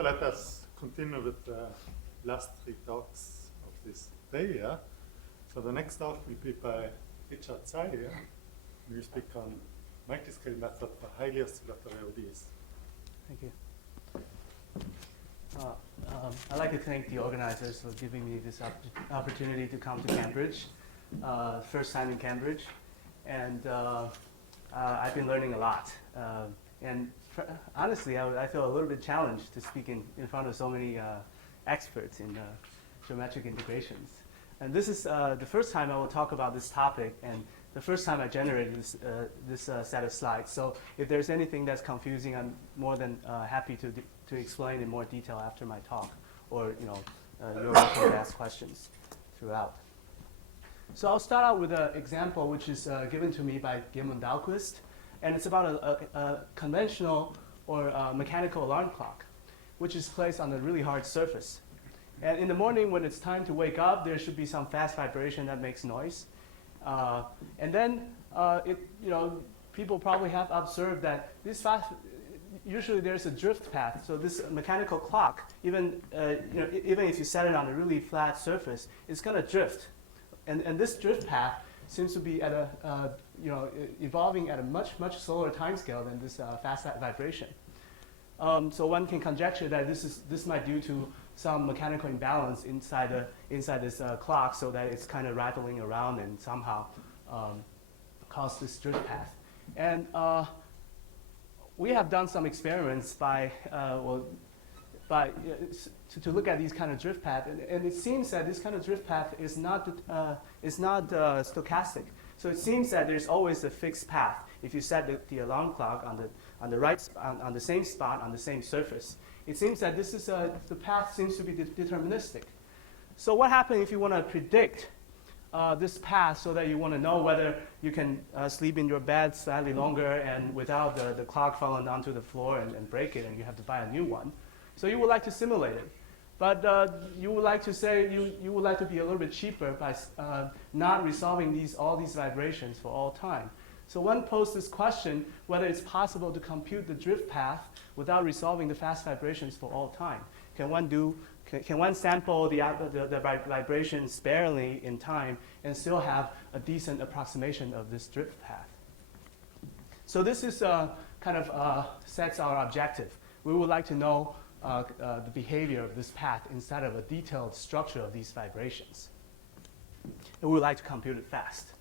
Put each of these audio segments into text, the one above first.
Let us continue with the last three talks of this day. Yeah? So the next talk will be by Richard Tsai. Yeah? We will speak on multiscale method for highly oscillatory ODs. Thank you. I'd like to thank the organizers for giving me this opportunity to come to Cambridge. First time in Cambridge. And I've been learning a lot. Honestly, I feel a little bit challenged to speak in front of so many experts in geometric integrations. And this is the first time I will talk about this topic, and the first time I generated this set of slides. So if there's anything that's confusing, I'm more than happy to explain in more detail after my talk, or you're welcome to ask questions throughout. So I'll start out with an example which is given to me by Gimlin Dahlquist. And it's about a conventional or mechanical alarm clock, which is placed on a really hard surface. And in the morning, when it's time to wake up, there should be some fast vibration that makes noise. And then, people probably have observed that usually there's a drift path. So this mechanical clock, even if you set it on a really flat surface, it's going to drift. And this drift path seems to be at evolving at a much slower time scale than this fast vibration. So one can conjecture that this might due to some mechanical imbalance inside this clock, so that it's kind of rattling around and somehow cause this drift path. And we have done some experiments to look at these kind of drift paths, and it seems that this kind of drift path is not stochastic. So it seems that there's always a fixed path if you set the alarm clock on the same spot on the same surface. It seems that the path seems to be deterministic. So what happens if you want to predict this path, so that you want to know whether you can sleep in your bed slightly longer and without the clock falling down to the floor and break it, and you have to buy a new one? So you would like to simulate it. But you would like to say you would like to be a little bit cheaper by not resolving all these vibrations for all time. So one posed this question whether it's possible to compute the drift path without resolving the fast vibrations for all time. Can one sample the vibrations sparingly in time and still have a decent approximation of this drift path? So this is sets our objective. We would like to know the behavior of this path instead of a detailed structure of these vibrations. And we would like to compute it fast.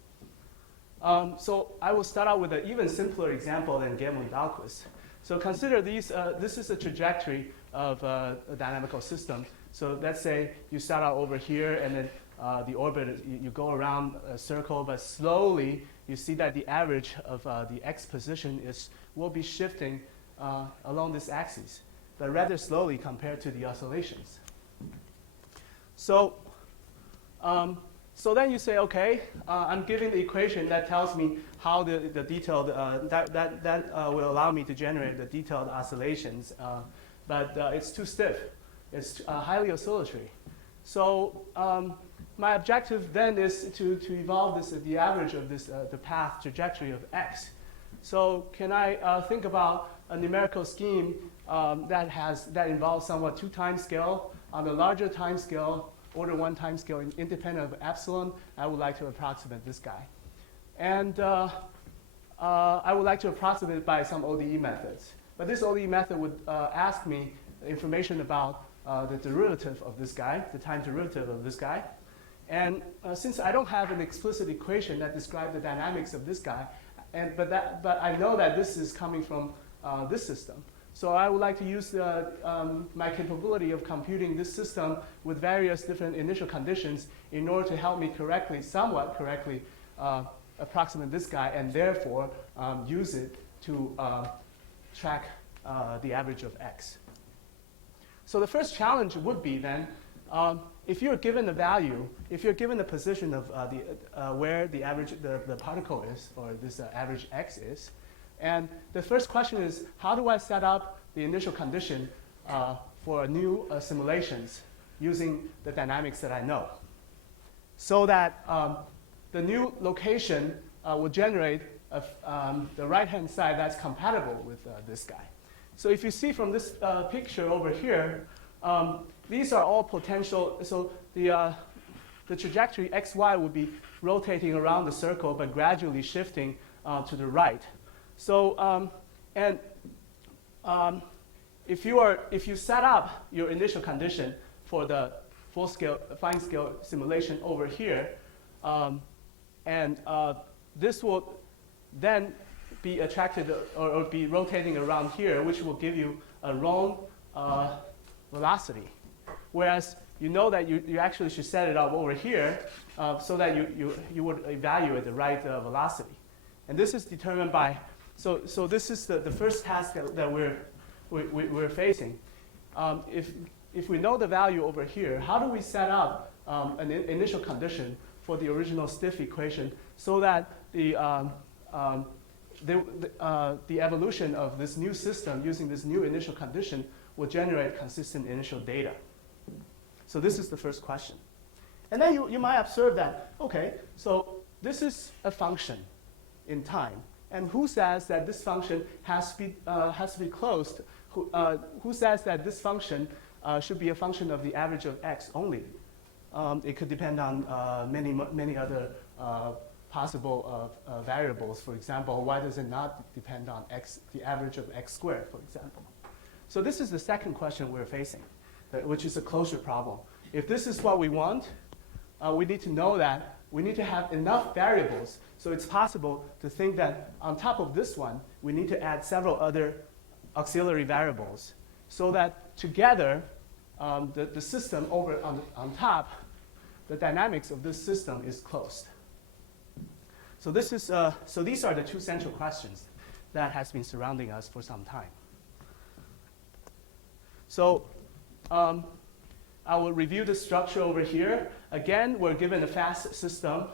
So I will start out with an even simpler example than Gimlin Dahlquist. So consider this is a trajectory of a dynamical system. So let's say you start out over here, and then the orbit, you go around a circle, but slowly you see that the average of the x position will be shifting along this axis, but rather slowly compared to the oscillations. So then you say, okay, I'm giving the equation that tells me how the detailed, that will allow me to generate the detailed oscillations, but it's too stiff. It's highly oscillatory. So my objective then is to evolve the average of the path trajectory of x. So can I think about a numerical scheme that involves somewhat two time scale? On the larger time scale, order 1 time scale, independent of epsilon, I would like to approximate this guy. And I would like to approximate it by some ODE methods. But this ODE method would ask me information about the derivative of this guy, the time derivative of this guy. And since I don't have an explicit equation that describes the dynamics of this guy, but I know that this is coming from this system. So I would like to use my capability of computing this system with various different initial conditions in order to help me somewhat correctly approximate this guy, and therefore use it to track the average of x. So the first challenge would be then, if you're given a value, if you're given the position of where the particle is, or this average x is, and the first question is, how do I set up the initial condition for new simulations using the dynamics that I know, so that the new location will generate the right-hand side that's compatible with this guy? So if you see from this picture over here, these are all potential. So the trajectory xy would be rotating around the circle, but gradually shifting to the right. So if you set up your initial condition for the full-scale, fine-scale simulation over here, this will then be attracted or be rotating around here, which will give you a wrong velocity. Whereas you know that you actually should set it up over here so that you would evaluate the right velocity. And this is determined by, so this is the first task that we're facing. If we know the value over here, how do we set up an initial condition for the original stiff equation so that the evolution of this new system using this new initial condition will generate consistent initial data? So this is the first question. And then you might observe that, okay, so this is a function in time. And who says that this function has to be closed? Who says that this function should be a function of the average of x only? It could depend on many other possible variables. For example, why does it not depend on x, the average of x squared, for example? So this is the second question we're facing, which is a closure problem. If this is what we want, we need to know that we need to have enough variables so it's possible to think that on top of this one, we need to add several other auxiliary variables so that together, the system over on top, the dynamics of this system is closed. So this is so these are the two central questions that has been surrounding us for some time. So I will review the structure over here. Again, we're given a fast system.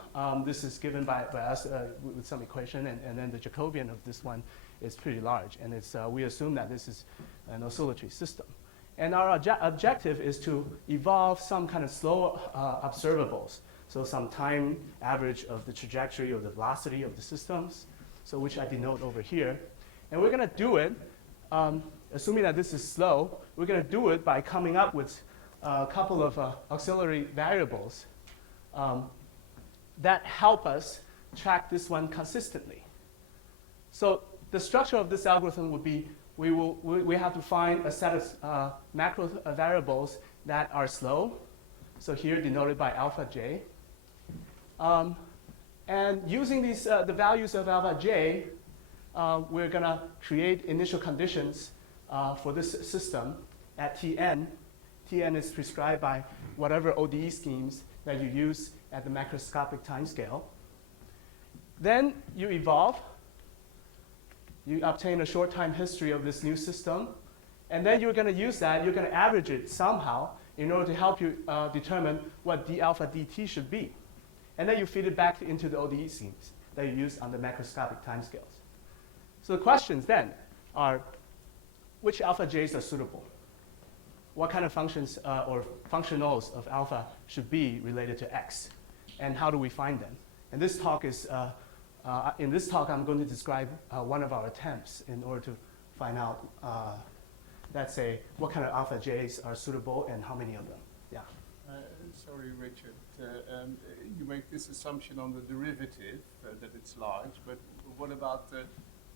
This is given by us with some equation, and then the Jacobian of this one is pretty large. And it's, we assume that this is an oscillatory system. And our objective is to evolve some kind of slow observables. So some time average of the trajectory or the velocity of the systems, so which I denote over here. And we're going to do it, assuming that this is slow, we're going to do it by coming up with a couple of auxiliary variables that help us track this one consistently. So the structure of this algorithm would be we have to find a set of macro variables that are slow. So here denoted by alpha j. And using these the values of alpha j, we're going to create initial conditions for this system at Tn. Tn is prescribed by whatever ODE schemes that you use at the macroscopic time scale. Then you evolve. You obtain a short time history of this new system. And then you're going to use that. You're going to average it somehow in order to help you determine what d alpha dt should be. And then you feed it back into the ODE schemes that you use on the macroscopic time scales. So the questions then are, which alpha j's are suitable? What kind of functions or functionals of alpha should be related to x? And how do we find them? And this talk is, in this talk, I'm going to describe one of our attempts in order to find out, let's say, what kind of alpha j's are suitable and how many of them. Yeah. Sorry, Richard. You make this assumption on the derivative, that it's large, but what about the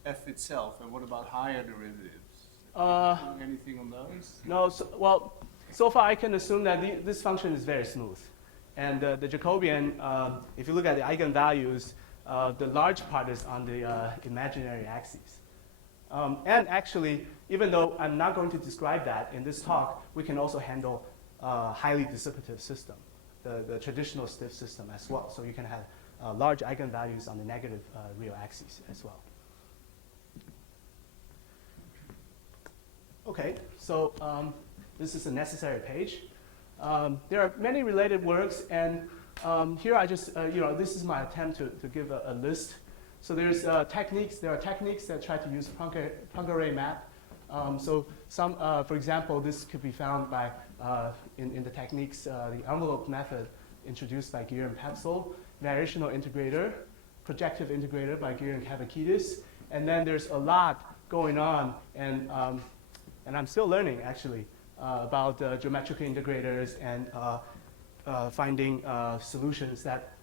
f itself, and what about higher derivatives? Doing anything on those? No, so far I can assume that this function is very smooth. And the Jacobian, if you look at the eigenvalues, the large part is on the imaginary axis. And actually, even though I'm not going to describe that in this talk, we can also handle highly dissipative system, the traditional stiff system as well. So you can have large eigenvalues on the negative real axis as well. Okay, so this is a necessary page. There are many related works, and here I just, this is my attempt to give a list. So there's techniques. There are techniques that try to use Poincare map. So some, for example, this could be found by in the techniques, the envelope method introduced by Gear and Petzel, variational integrator, projective integrator by Gear and Kavakidis, and then there's a lot going on, and and I'm still learning actually about geometric integrators and finding solutions that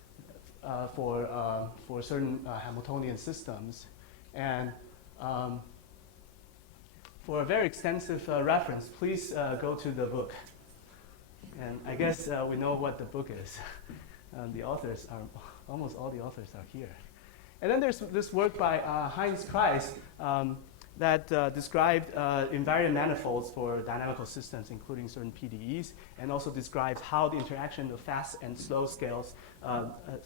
for certain Hamiltonian systems. And for a very extensive reference, please go to the book. And I guess we know what the book is. The authors are, almost all the authors are here. And then there's this work by Heinz Kreis that described invariant manifolds for dynamical systems, including certain PDEs, and also describes how the interaction of fast and slow scales,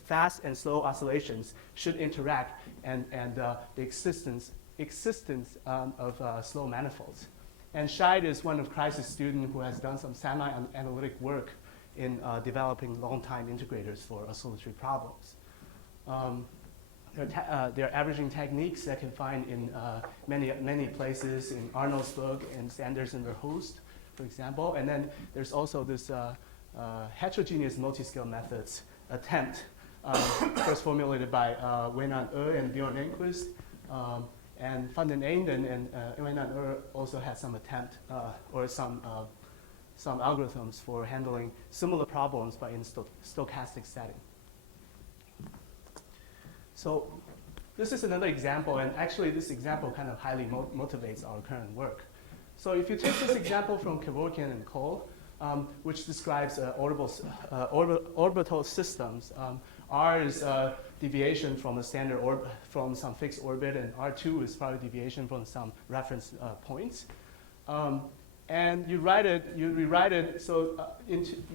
fast and slow oscillations should interact, and the existence of slow manifolds. And Scheid is one of Kreis's students who has done some semi-analytic work in developing long-time integrators for oscillatory problems. There are averaging techniques that can find in many places, in Arnold's book and Sanders and Verhulst, for example. And then there's also this heterogeneous multiscale methods attempt, first formulated by Wijnand and Bjorn Enquist. And Van den Eenden and Wijnand also had some attempt or some algorithms for handling similar problems but in stochastic setting. So this is another example, and actually this example kind of highly motivates our current work. So if you take this example from Kevorkian and Cole, which describes orbital systems, R is deviation from a standard from some fixed orbit, and R2 is probably deviation from some reference points. And you rewrite it so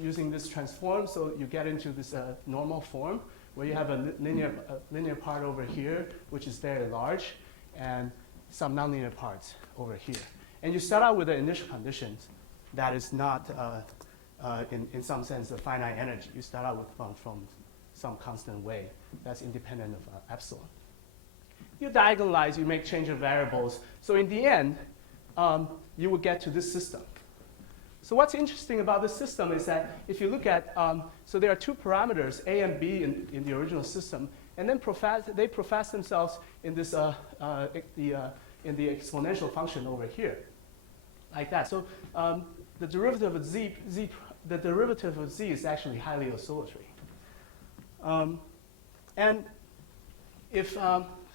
using this transform, so you get into this normal form where you have a linear part over here, which is very large, and some nonlinear parts over here. And you start out with the initial conditions that is not, in some sense, a finite energy. You start out with from some constant way that's independent of epsilon. You diagonalize, you make change of variables. So in the end, you will get to this system. So what's interesting about this system is that if you look at, so there are two parameters, A and B in the original system, and then they profess themselves in this, in the exponential function over here, like that. So the derivative of z is actually highly oscillatory. And if,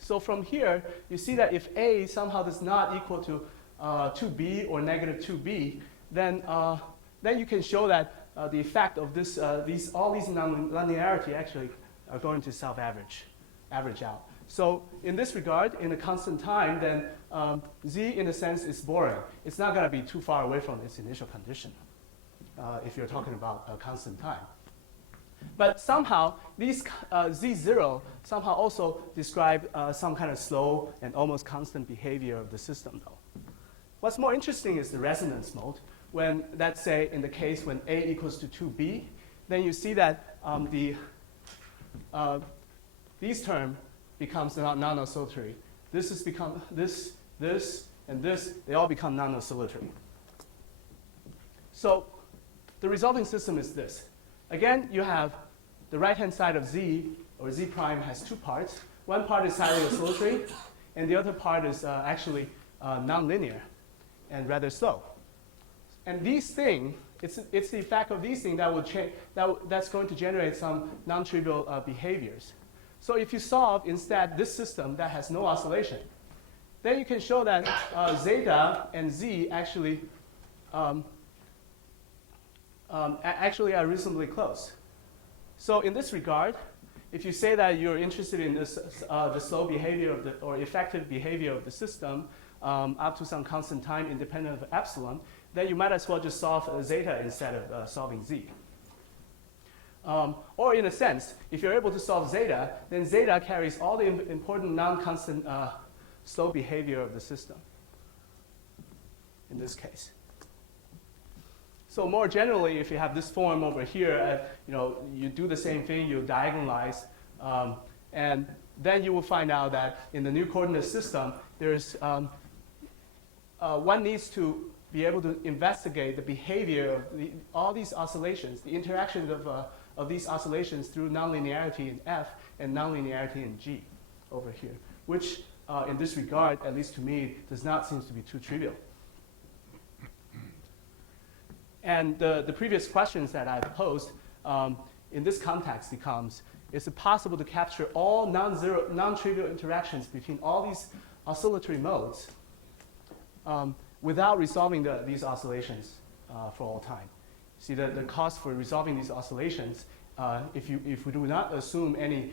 so from here, you see that if A somehow does not equal to 2B or negative 2B, then you can show that the effect of this, all these nonlinearity actually are going to self-average out. So in this regard, in a constant time, then Z in a sense is boring. It's not going to be too far away from its initial condition if you're talking about a constant time. But somehow, these Z0 somehow also describe some kind of slow and almost constant behavior of the system, though. What's more interesting is the resonance mode. When, let's say, in the case when A equals to 2B, then you see that these term becomes non-oscillatory. This has become this, and this. They all become non-oscillatory. So the resulting system is this. Again, you have the right-hand side of Z, or Z prime, has two parts. One part is highly oscillatory, and the other part is actually nonlinear and rather slow. And these things, it's the effect of these things that will that's going to generate some non-trivial behaviors. So if you solve instead this system that has no oscillation, then you can show that zeta and Z actually actually are reasonably close. So in this regard, if you say that you're interested in this, the slow behavior of or effective behavior of the system up to some constant time independent of epsilon, then you might as well just solve zeta instead of solving Z. Or in a sense, if you're able to solve zeta, then zeta carries all the important non-constant slow behavior of the system in this case. So more generally, if you have this form over here, you do the same thing, you diagonalize, and then you will find out that in the new coordinate system, there's one needs to be able to investigate the behavior of all these oscillations, the interaction of these oscillations through nonlinearity in F and nonlinearity in G over here, which in this regard, at least to me, does not seem to be too trivial. And the previous questions that I posed in this context becomes, is it possible to capture all non-trivial interactions between all these oscillatory modes without resolving these oscillations for all time? See, the cost for resolving these oscillations, if we do not assume any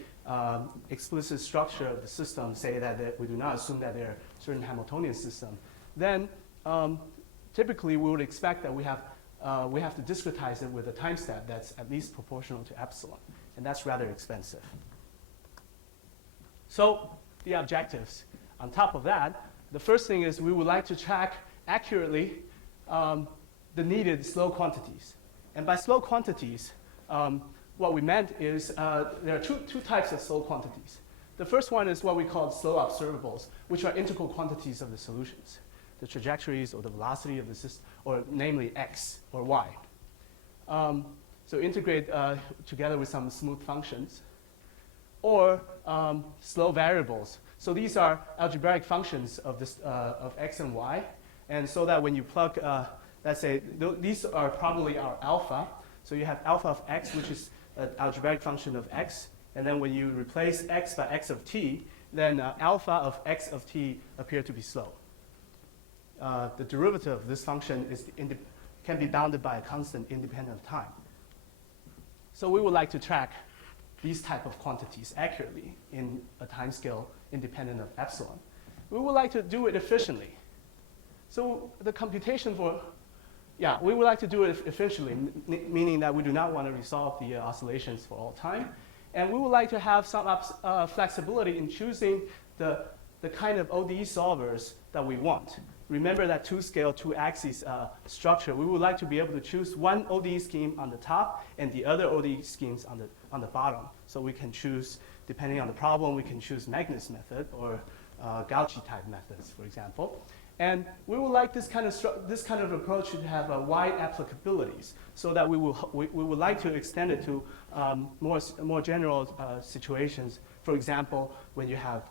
explicit structure of the system, say that we do not assume that they're a certain Hamiltonian system, then typically we would expect that we have to discretize it with a time step that's at least proportional to epsilon, and that's rather expensive. So the objectives. On top of that, the first thing is we would like to track accurately the needed slow quantities. And by slow quantities, what we meant is there are two types of slow quantities. The first one is what we call slow observables, which are integral quantities of the solutions, the trajectories or the velocity of the system, or namely x or y. So integrate together with some smooth functions. Or slow variables. So these are algebraic functions of x and y. And so that when you plug, let's say, these are probably our alpha. So you have alpha of x, which is an algebraic function of x. And then when you replace x by x of t, then alpha of x of t appear to be slow. The derivative of this function can be bounded by a constant independent of time. So we would like to track these type of quantities accurately in a time scale independent of epsilon. We would like to do it efficiently. So the computation we would like to do it efficiently, meaning that we do not want to resolve the oscillations for all time. And we would like to have some flexibility in choosing the kind of ODE solvers that we want. Remember that two-scale, two-axis structure. We would like to be able to choose one ODE scheme on the top and the other ODE schemes on the bottom. So we can choose, depending on the problem, we can choose Magnus method or Gauci type methods, for example. And we would like this kind of approach to have wide applicabilities, so that we would like to extend it to more general situations. For example, when you have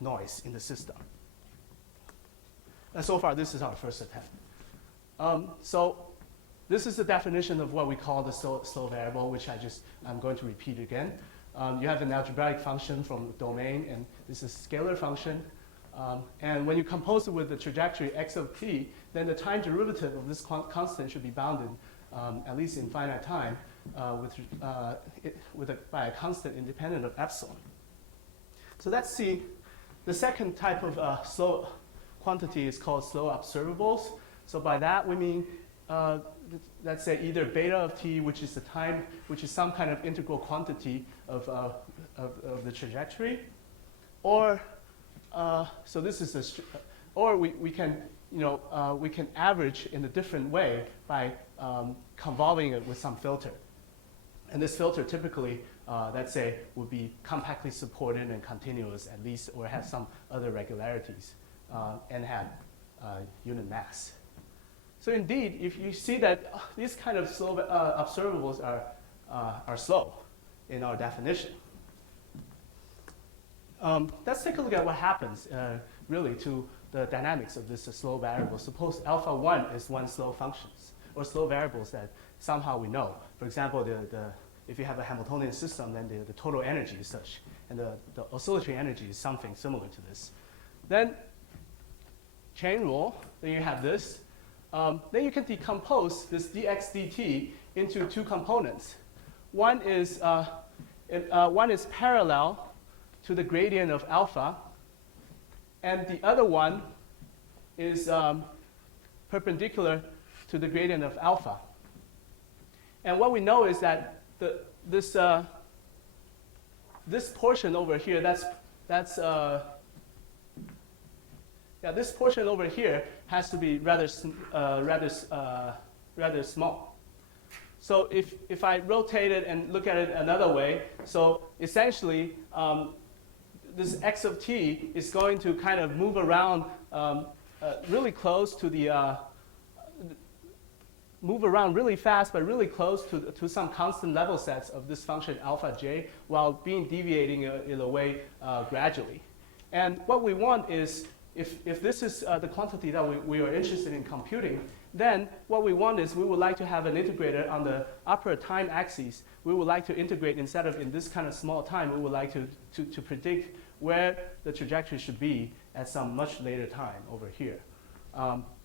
noise in the system. And so far, this is our first attempt. So this is the definition of what we call the slow variable, which I'm going to repeat again. You have an algebraic function from the domain, and this is a scalar function. And when you by with the trajectory x of t, then the time derivative of this constant should be bounded, at least in finite time, by a constant independent of epsilon. So let's see. The second type of slow quantity is called slow observables. So by that we mean, let's say either beta of t, which is the time, which is some kind of integral quantity of the trajectory, or so this is or we can average in a different way by convolving it with some filter. And this filter typically, let's say, would be compactly supported and continuous at least, or have some other regularities, and have unit mass. So indeed, if you see that these kind of slow observables are slow in our definition. Let's take a look at what happens really to the dynamics of this slow variable. Suppose alpha 1 is one slow functions or slow variables that somehow we know. For example, if you have a Hamiltonian system, then the total energy is such, and the oscillatory energy is something similar to this. Then chain rule, then you have this. Then you can decompose this dx dt into two components. One is parallel to the gradient of alpha, and the other one is perpendicular to the gradient of alpha. And what we know is that this portion over here, this portion over here has to be rather small. So if I rotate it and look at it another way, so essentially this x of t is going to kind of move around really close to the move around really fast, but really close to some constant level sets of this function alpha j, while being deviating in a way gradually. And what we want is if this is the quantity that we are interested in computing, then what we want is we would like to have an integrator on the upper time axis. We would like to integrate, instead of in this kind of small time, we would like to predict where the trajectory should be at some much later time over here,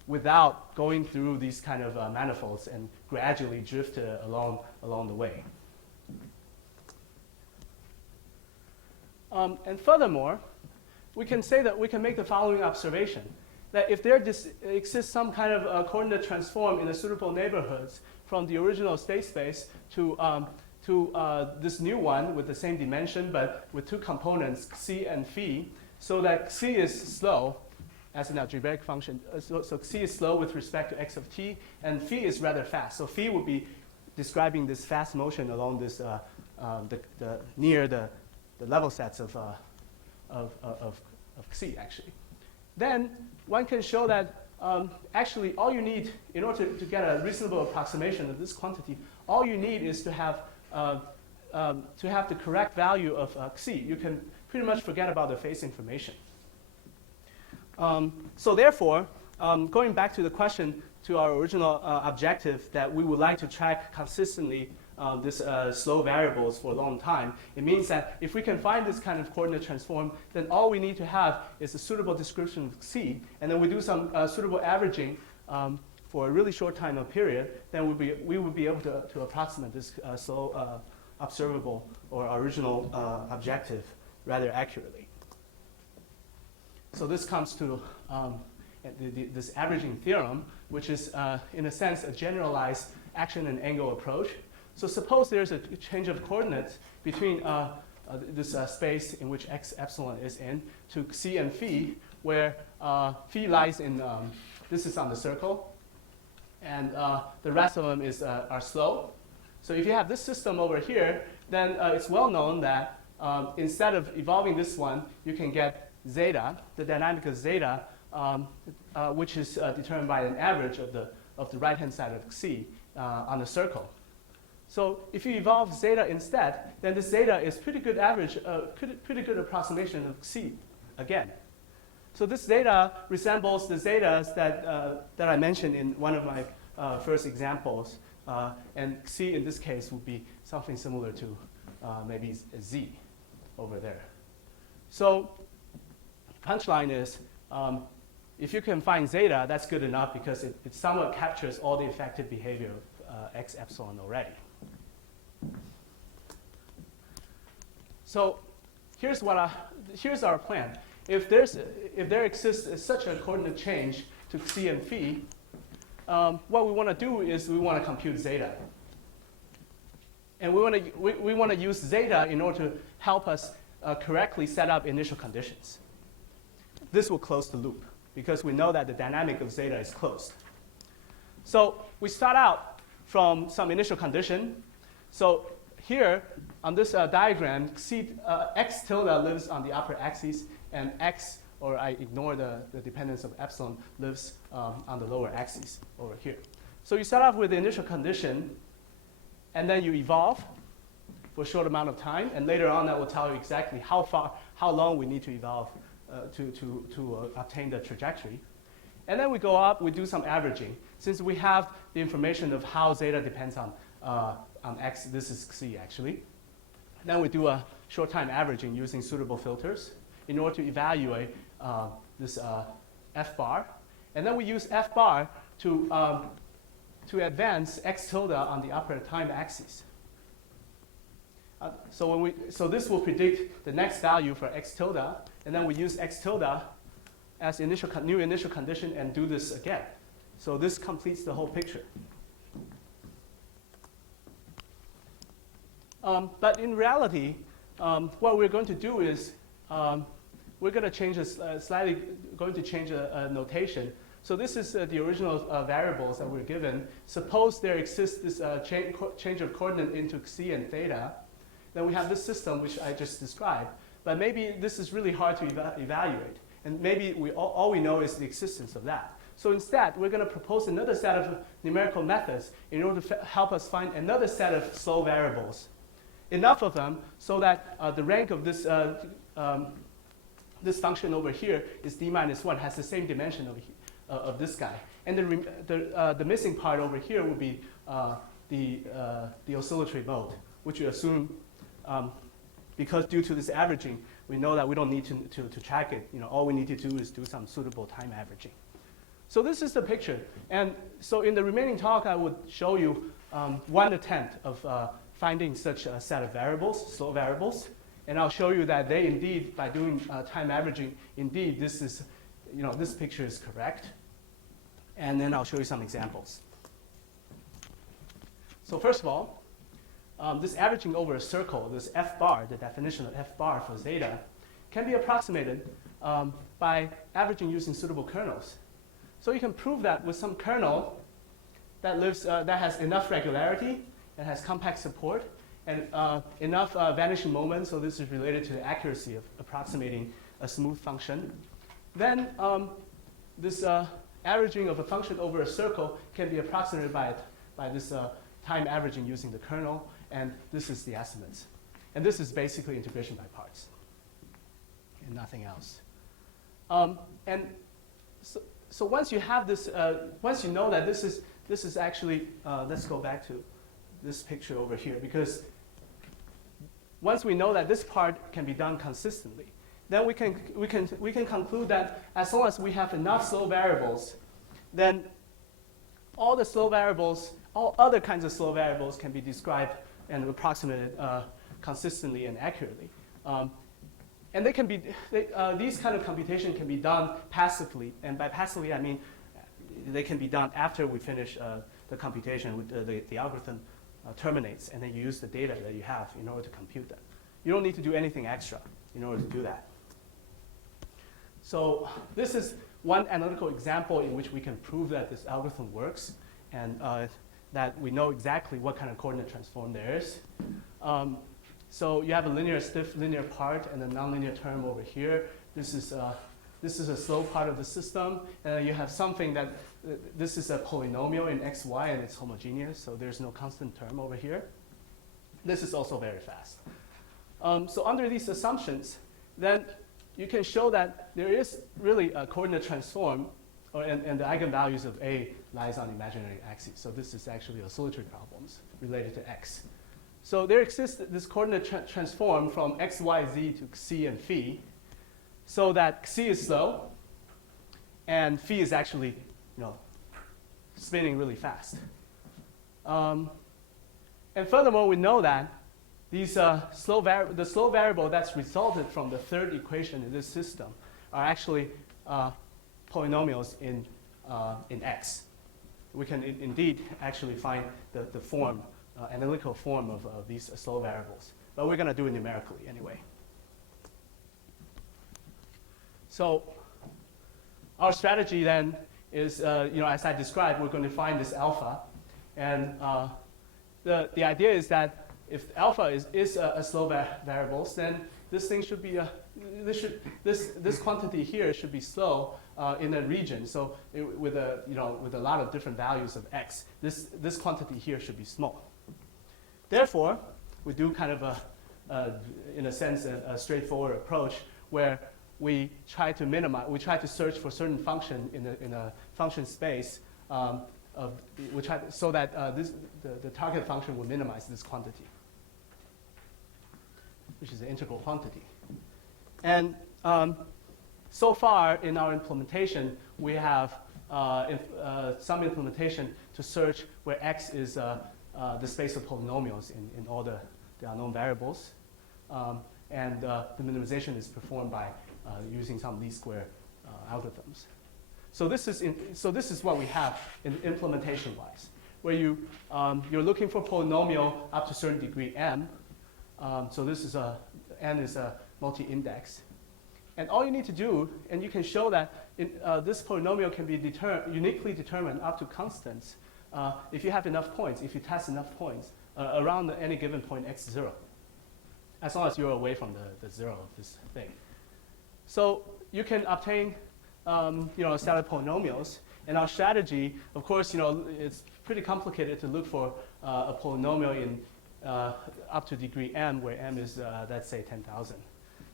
without going through these kind of manifolds and gradually drift along the way. And furthermore, we can say that we can make the following observation, that if there exists some kind of coordinate transform in the suitable neighborhoods from the original state space to this new one with the same dimension but with two components, c and phi, so that c is slow as an algebraic function. So c is slow with respect to x of t, and phi is rather fast. So phi would be describing this fast motion along this near the level sets of c, actually. Then one can show that actually all you need, in order to get a reasonable approximation of this quantity, all you need is to have the correct value of xi. You can pretty much forget about the phase information. So therefore, going back to the question, to our original objective that we would like to track consistently this slow variables for a long time, it means that if we can find this kind of coordinate transform, then all we need to have is a suitable description of C, and then we do some suitable averaging for a really short time of period, then we would be able to approximate this slow observable or original objective rather accurately. So this comes to this averaging theorem, which is in a sense a generalized action and angle approach. So suppose there's a change of coordinates between this space in which x epsilon is in to c and phi, where phi lies in, this is on the circle, and the rest of them are slow. So if you have this system over here, then it's well known that instead of evolving this one, you can get zeta, the dynamic of zeta, which is determined by an average of the right-hand side of c on the circle. So if you evolve zeta instead, then this zeta is pretty good average, pretty good approximation of c again. So this zeta resembles the zetas that I mentioned in one of my first examples, and c in this case would be something similar to maybe z over there. So punchline is, if you can find zeta, that's good enough because it somewhat captures all the effective behavior of x epsilon already. So here's our plan. If there exists such a coordinate change to c and phi, what we want to do is we want to compute zeta. And we want to use zeta in order to help us correctly set up initial conditions. This will close the loop because we know that the dynamic of zeta is closed. So we start out from some initial condition. So here on this diagram, x tilde lives on the upper axis, and x, or I ignore the dependence of epsilon, lives on the lower axis over here. So you start off with the initial condition, and then you evolve for a short amount of time, and later on that will tell you exactly how long we need to evolve to obtain the trajectory. And then we go up, we do some averaging. Since we have the information of how zeta depends on x, this is c actually. Then we do a short time averaging using suitable filters in order to evaluate this f bar. And then we use f bar to advance x tilde on the upper time axis. So this will predict the next value for x tilde, and then we use x tilde as new initial condition and do this again. So this completes the whole picture. But in reality, what we're going to do is we're going to change a notation. So this is the original variables that we're given. Suppose there exists this change of coordinate into c and theta. Then we have this system which I just described. But maybe this is really hard to evaluate. And maybe all we know is the existence of that. So instead, we're going to propose another set of numerical methods in order to help us find another set of slow variables. Enough of them so that the rank of this this function over here is d minus 1, has the same dimension over here, of this guy. And the missing part over here would be the oscillatory mode, which we assume, because due to this averaging, we know that we don't need to track it. All we need to do is do some suitable time averaging. So this is the picture. And so in the remaining talk, I would show you one attempt of finding such a set of variables, slow variables. And I'll show you that they indeed, by doing time averaging, indeed this is, this picture is correct. And then I'll show you some examples. So first of all, this averaging over a circle, this f bar, the definition of f bar for zeta, can be approximated by averaging using suitable kernels. So you can prove that with some kernel that has enough regularity and has compact support and enough vanishing moment, so this is related to the accuracy of approximating a smooth function. Then this averaging of a function over a circle can be approximated by this time averaging using the kernel, and this is the estimates. And this is basically integration by parts and nothing else. So once you have this, once you know that this is actually, let's go back to this picture over here, because once we know that this part can be done consistently, then we can conclude that as long as we have enough slow variables, then all the slow variables, all other kinds of slow variables can be described and approximated consistently and accurately. And they can be, these kind of computation can be done passively. And by passively, I mean they can be done after we finish the computation, with the algorithm terminates, and then you use the data that you have in order to compute that. You don't need to do anything extra in order to do that. So this is one analytical example in which we can prove that this algorithm works, and that we know exactly what kind of coordinate transform there is. So you have a linear, stiff linear part and a nonlinear term over here. This is a slow part of the system. And you have something that, this is a polynomial in x, y, and it's homogeneous, so there's no constant term over here. This is also very fast. So under these assumptions, then you can show that there is really a coordinate transform, and the eigenvalues of A lies on imaginary axes. So this is actually oscillatory problems related to x. So there exists this coordinate transform from x, y, z to xi and phi, so that xi is slow, and phi is actually, spinning really fast. And furthermore, we know that these the slow variable that's resulted from the third equation in this system are actually polynomials in x. We can indeed actually find the form, analytical form of these slow variables. But we're going to do it numerically anyway. So our strategy then is, as I described, we're going to find this alpha. And the idea is if alpha is a slow variable, then this thing should be this quantity here should be slow in a region. So with a lot of different values of x, this quantity here should be small. Therefore, we do kind of in a sense, a straightforward approach where we try to minimize, we try to search for certain function in a function space so that the target function will minimize this quantity, which is the integral quantity. And so far in our implementation, we have some implementation to search where x is the space of polynomials in all the unknown variables. And the minimization is performed by using some least square algorithms. So this is what we have in implementation-wise, where you're looking for polynomial up to a certain degree m. So this is n is a multi-index. And all you need to do, and you can show that this polynomial can be uniquely determined up to constants if you have enough points, if you test enough points around any given point x0, as long as you're away from the zero of this thing. So you can obtain a set of polynomials. And our strategy, of course, it's pretty complicated to look for a polynomial in up to degree m, where m is, let's say, 10,000.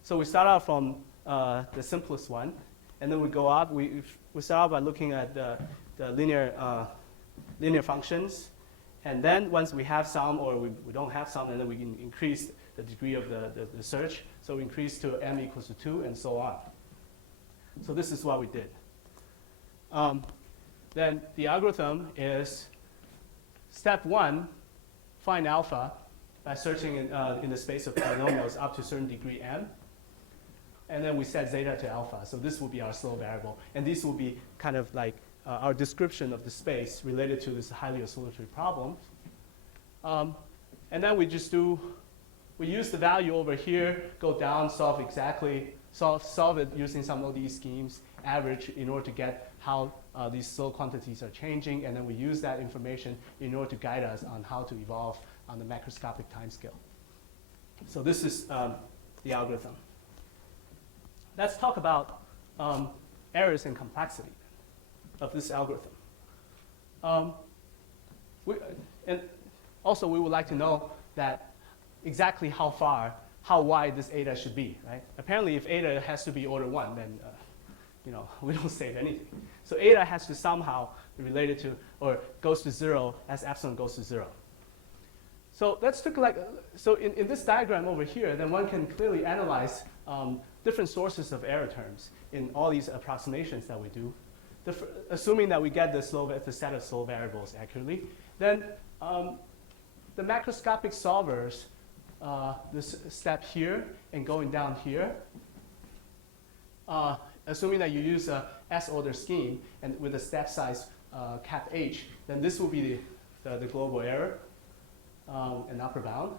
So we start out from the simplest one. And then we go up. We start out by looking at the linear functions. And then once we have some, or we don't have some, and then we can increase the degree of the search. So we increase to m equals to 2, and so on. So this is what we did. Then the algorithm is step 1, find alpha by searching in the space of polynomials up to a certain degree m. And then we set zeta to alpha. So this will be our slow variable. And this will be kind of like our description of the space related to this highly oscillatory problem. And then we just we use the value over here, go down, solve it using some ODE schemes, average in order to get how these slow quantities are changing. And then we use that information in order to guide us on how to evolve on the macroscopic timescale. So this is the algorithm. Let's talk about errors and complexity of this algorithm. And also, we would like to know that exactly how wide this eta should be, right? Apparently, if eta has to be order 1, then we don't save anything. So eta has to somehow be related to, or goes to 0 as epsilon goes to 0. So let's take in this diagram over here, then one can clearly analyze different sources of error terms in all these approximations that we do. Assuming that we get the set of slow variables accurately, then the macroscopic solvers, this step here and going down here, assuming that you use a S-order scheme and with a step size cap h, then this will be the global error and upper bound.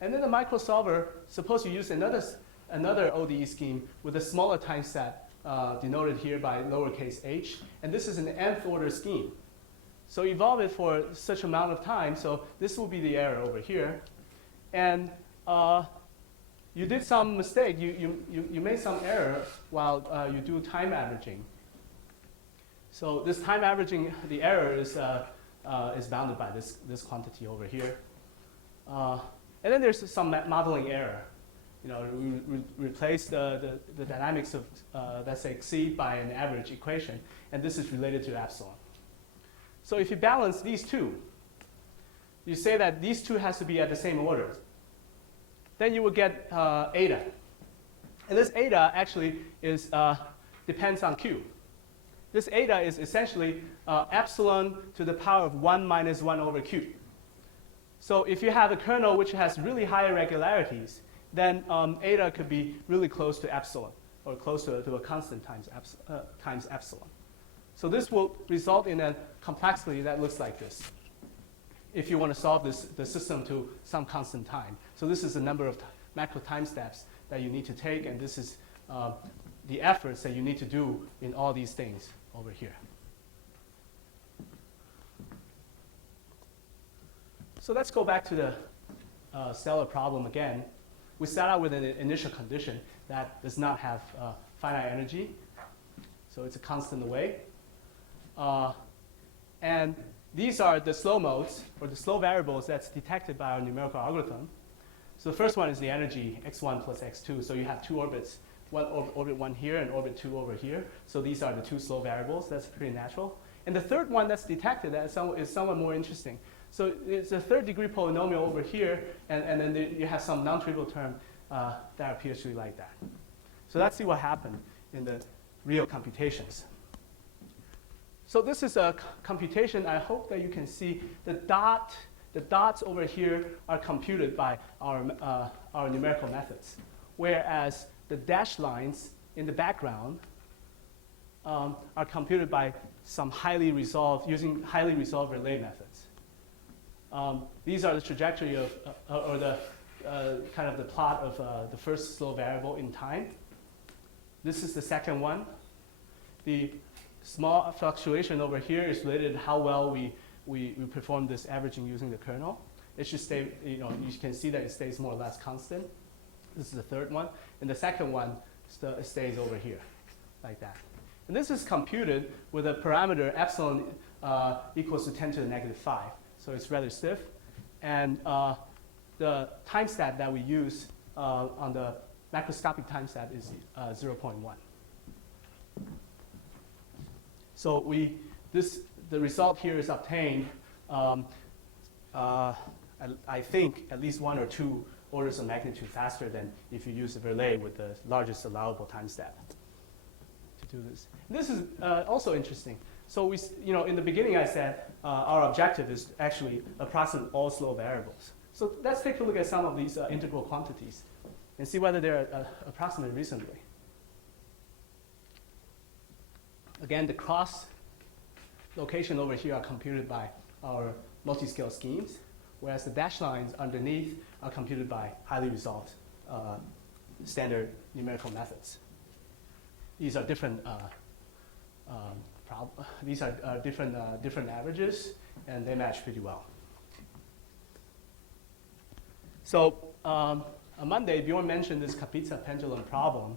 And then the microsolver, suppose you use another ODE scheme with a smaller time set denoted here by lowercase h, and this is an nth order scheme. So evolve it for such amount of time, so this will be the error over here. And you did some mistake, you made some error while you do time averaging. So this time averaging, the error is bounded by this quantity over here. And then there's some modeling error. We replace the dynamics of, let's say, C by an average equation, and this is related to epsilon. So if you balance these two, you say that these two has to be at the same order. Then you will get eta. And this eta actually depends on Q. This eta is essentially epsilon to the power of 1 minus 1 over Q. So if you have a kernel which has really high irregularities, then eta could be really close to epsilon, or close to a constant times epsilon. So this will result in a complexity that looks like this, if you want to solve the system to some constant time. So this is the number of macro time steps that you need to take, and this is the efforts that you need to do in all these things over here. So let's go back to the stellar problem again. We start out with an initial condition that does not have finite energy. So it's a constant away. And these are the slow modes, or the slow variables that's detected by our numerical algorithm. So the first one is the energy, x1 plus x2. So you have two orbits, orbit 1 here and orbit 2 over here. So these are the two slow variables. That's pretty natural. And the third one that's detected is somewhat more interesting. So it's a third degree polynomial over here, and then you have some non-trivial term that appears to be like that. So let's see what happened in the real computations. So this is a computation. I hope that you can see the dots over here are computed by our numerical methods, whereas the dashed lines in the background are computed by some using highly resolved relay methods. These are the trajectory of, or the kind of the plot of the first slow variable in time. This is the second one. The small fluctuation over here is related to how well we perform this averaging using the kernel. It should stay, you can see that it stays more or less constant. This is the third one. And the second one stays over here, like that. And this is computed with a parameter epsilon equals to 10 to the negative 5. So it's rather stiff. And the time stat that we use on the macroscopic time step is 0.1. So the result here is obtained, I think, at least 1 or 2 orders of magnitude faster than if you use a Verlet with the largest allowable time step to do this. This is also interesting. So in the beginning I said our objective is to actually approximate all slow variables. So let's take a look at some of these integral quantities and see whether they're approximated reasonably. Again, the cross location over here are computed by our multiscale schemes, whereas the dashed lines underneath are computed by highly resolved standard numerical methods. These are different different averages, and they match pretty well. So on Monday, Bjorn mentioned this Kapitsa pendulum problem.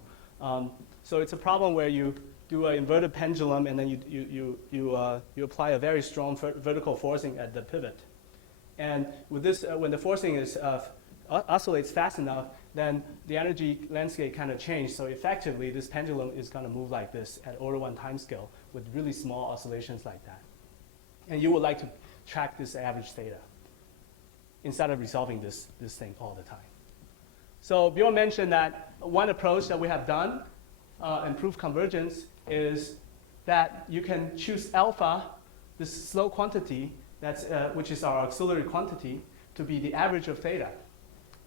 So it's a problem where you do an inverted pendulum, and then you apply a very strong vertical forcing at the pivot. And with this, when the forcing is oscillates fast enough, then the energy landscape kind of changes. So effectively, this pendulum is going to move like this at order 1 time scale with really small oscillations like that. And you would like to track this average theta instead of resolving this thing all the time. So Bjorn mentioned that one approach that we have done and prove convergence is that you can choose alpha, this slow quantity, which is our auxiliary quantity, to be the average of theta.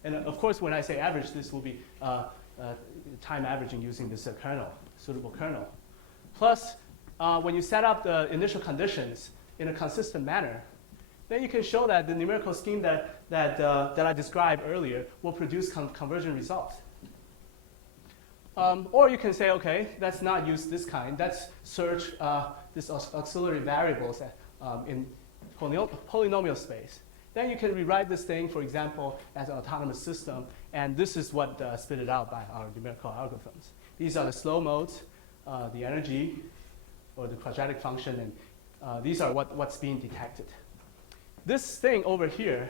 And of course, when I say average, this will be time averaging using this suitable kernel. Plus, when you set up the initial conditions in a consistent manner, then you can show that the numerical scheme that I described earlier will produce convergent results. Or you can say, okay, let's not use this kind. Let's search this auxiliary variables in polynomial space. Then you can rewrite this thing, for example, as an autonomous system, and this is what spit it out by our numerical algorithms. These are the slow modes, the energy, or the quadratic function, and these are what's being detected. This thing over here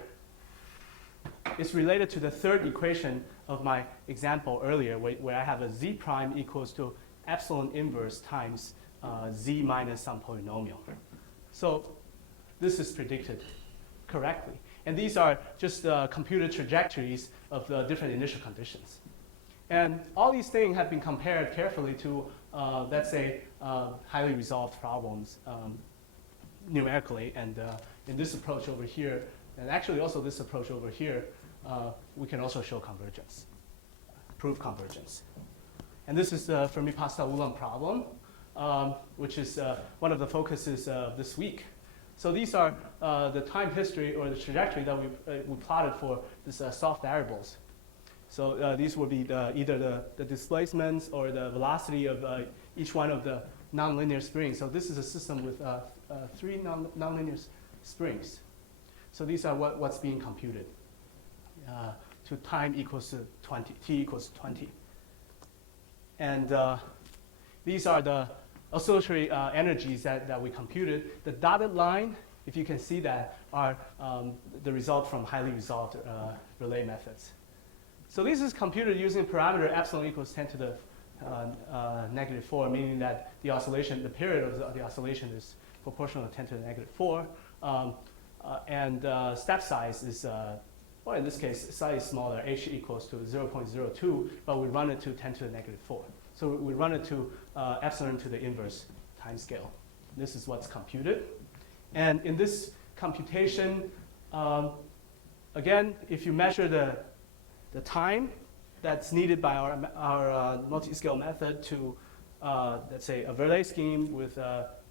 is related to the third equation of my example earlier, where I have a z prime equals to epsilon inverse times z minus some polynomial. So this is predicted correctly. And these are just computed trajectories of the different initial conditions. And all these things have been compared carefully to, let's say, highly resolved problems numerically. And in this approach over here, and actually also this approach over here, we can also show convergence, prove convergence. And this is the Fermi-Pascal-Ulam problem, which is one of the focuses of this week. So these are the time history or the trajectory that we plotted for this soft variables. So these would be either the displacements or the velocity of each one of the nonlinear springs. So this is a system with 3 nonlinear springs. So these are what's being computed to time equals to 20, t equals 20. And these are the oscillatory energies that we computed. The dotted line, if you can see that, are the result from highly resolved relay methods. So this is computed using parameter epsilon equals 10 to the -4, meaning that the oscillation, the period of the oscillation is proportional to 10 to the -4. And step size is, well, in this case, size is smaller, h equals to 0.02, but we run it to 10 to the -4. So we run it to epsilon to the inverse time scale. This is what's computed. And in this computation, again, if you measure the time that's needed by our multiscale method to, let's say, a Verlet scheme with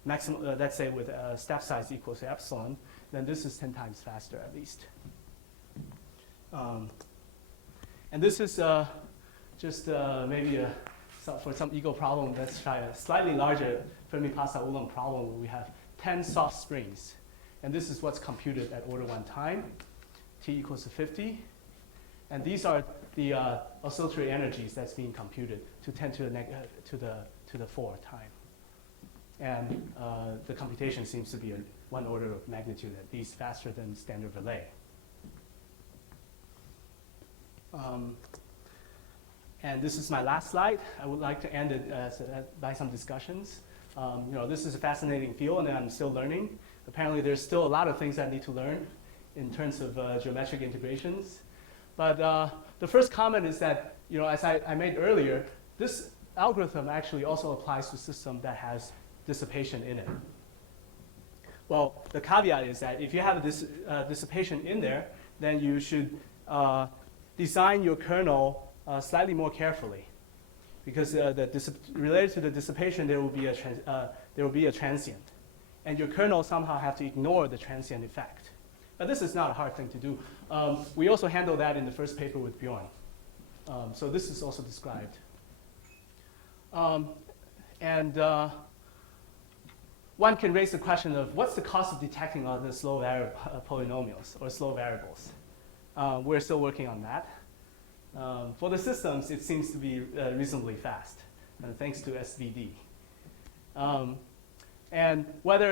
maximum, let's say, with step size equals to epsilon, then this is 10 times faster at least. And this is just maybe for some ego problem. Let's try a slightly larger Fermi-Pascal-Ulam problem where we have 10 soft springs. And this is what's computed at order 1 time, t equals to 50. And these are the oscillatory energies that's being computed to 10 to the 4 time. And the computation seems to be 1 order of magnitude at least faster than standard Verlet. And this is my last slide. I would like to end it by some discussions. This is a fascinating field, and I'm still learning. Apparently, there's still a lot of things I need to learn in terms of geometric integrations. But the first comment is that, as I made earlier, this algorithm actually also applies to a system that has dissipation in it. Well, the caveat is that if you have this dissipation in there, then you should design your kernel slightly more carefully, because related to the dissipation, there will be a transient, and your kernel somehow have to ignore the transient effect. But this is not a hard thing to do. We also handled that in the first paper with Bjorn. So this is also described. One can raise the question of what's the cost of detecting all the slow polynomials or slow variables. We're still working on that. For the systems, it seems to be reasonably fast, thanks to SVD. And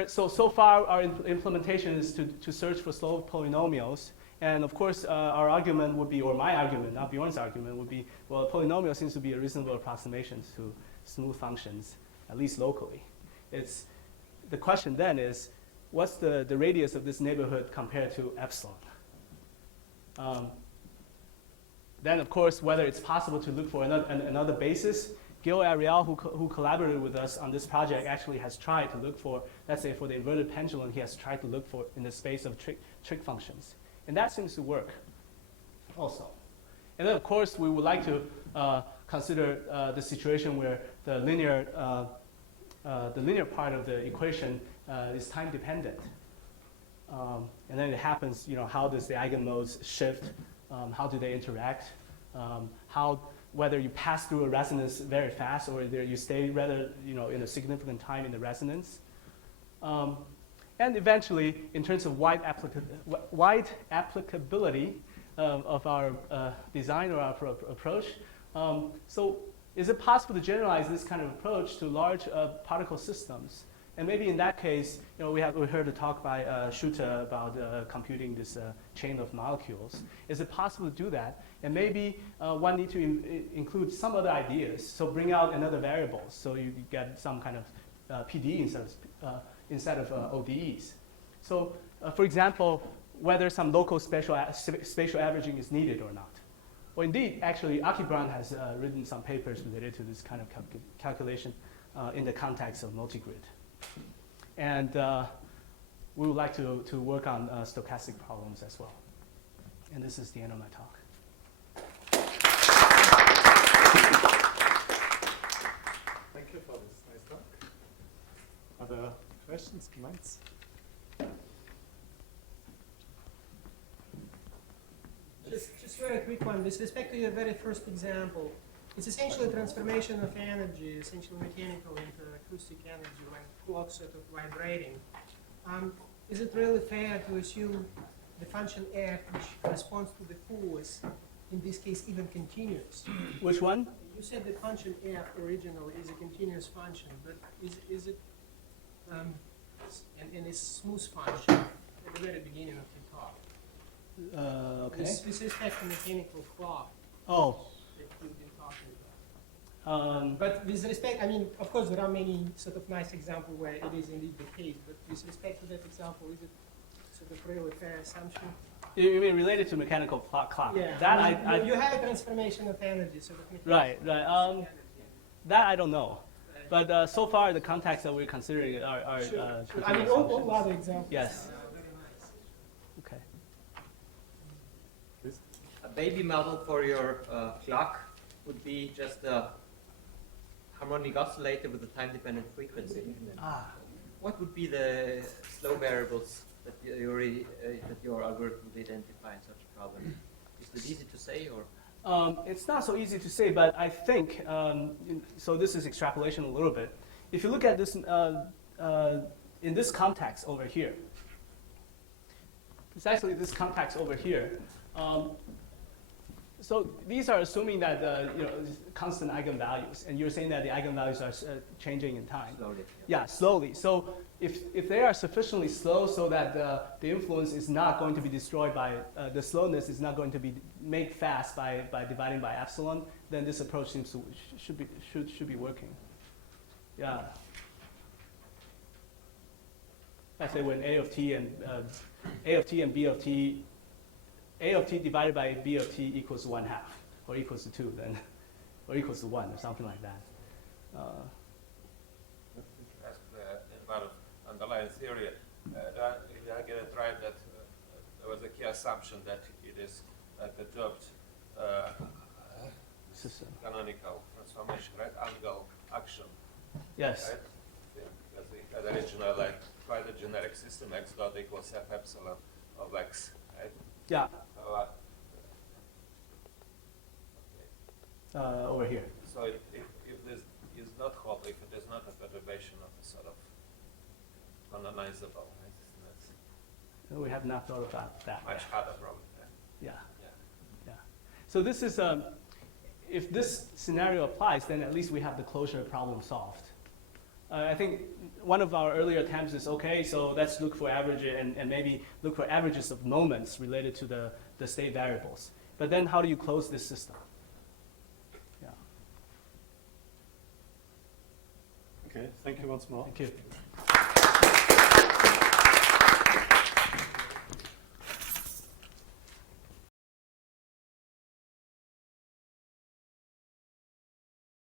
so far our implementation is to search for slow polynomials. And of course, our argument would be, or my argument, not Bjorn's argument, would be, well, a polynomial seems to be a reasonable approximation to smooth functions, at least locally. The question then is, what's the radius of this neighborhood compared to epsilon? Then, of course, whether it's possible to look for another basis. Gil Ariel, who collaborated with us on this project, actually has tried to look for, let's say for the inverted pendulum, he has tried to look for in the space of trig functions. And that seems to work also. And then, of course, we would like to consider the situation where the linear part of the equation is time dependent. And then it happens, how does the eigenmodes shift? How do they interact? Whether you pass through a resonance very fast or you stay rather, in a significant time in the resonance. And eventually, in terms of wide applicability of our design or our approach, so is it possible to generalize this kind of approach to large particle systems? And maybe in that case, we heard a talk by Schutte about computing this chain of molecules. Is it possible to do that? And maybe one need to include some other ideas. So bring out another variable, so you get some kind of PD instead of ODEs. So, for example, whether some local spatial averaging is needed or not. Well, indeed, actually, Aki Brown has written some papers related to this kind of calculation in the context of multigrid. And we would like to work on stochastic problems as well. And this is the end of my talk. Thank you for this nice talk. Other questions, comments? Just very quick one. With respect to your very first example, it's essentially a transformation of energy, essentially mechanical into acoustic energy when clocks sort of vibrating. Is it really fair to assume the function f, which corresponds to the force, in this case even continuous? Which one? You said the function f originally is a continuous function, but is it and it's smooth function at the very beginning of the talk? Okay. With respect to mechanical clock. Oh. That you've been talking about. But with respect, of course, there are many sort of nice examples where it is indeed the case. But with respect to that example, is it sort of really fair assumption? You mean related to mechanical clock? Yeah. That you have a transformation of energy, sort of mechanical right. energy. That I don't know. But so far, the contexts that we're considering are sure. all other examples. Yes. Very nice. Okay. A baby model for your clock would be just a harmonic oscillator with a time-dependent frequency. What would be the slow variables that your algorithm would identify in such a problem? Is it easy to say, or? It's not so easy to say, but I think, so this is extrapolation a little bit. If you look at this in this context over here, precisely this context over here, so these are assuming that constant eigenvalues, and you're saying that the eigenvalues are changing in time. Slowly. Yeah, slowly. So if they are sufficiently slow so that the influence is not going to be destroyed by, the slowness is not going to be made fast by dividing by epsilon, then this approach seems to, should be working. Yeah. I say when A of t and B of t, A of t divided by B of t equals 1/2, or equals to 2, then, or equals to 1, or something like that. Ask in one of underlying theory, if I get it right, that there was a key assumption that it is a perturbed canonical transformation, right? Angle action. Yes. Right? Yeah, because we had originally like quite a generic system, x dot equals f epsilon of x, right? Yeah. So, Over here. so if this is not whole, if it is not a perturbation of a sort of canonizable, right? We have not thought about that. Much harder problem. Right? Yeah. Yeah. Yeah. So this is, if this scenario applies, then at least we have the closure problem solved. I think one of our earlier attempts is, okay, so let's look for averages and maybe look for averages of moments related to the state variables. But then how do you close this system? Yeah. Okay, thank you once more. Thank you.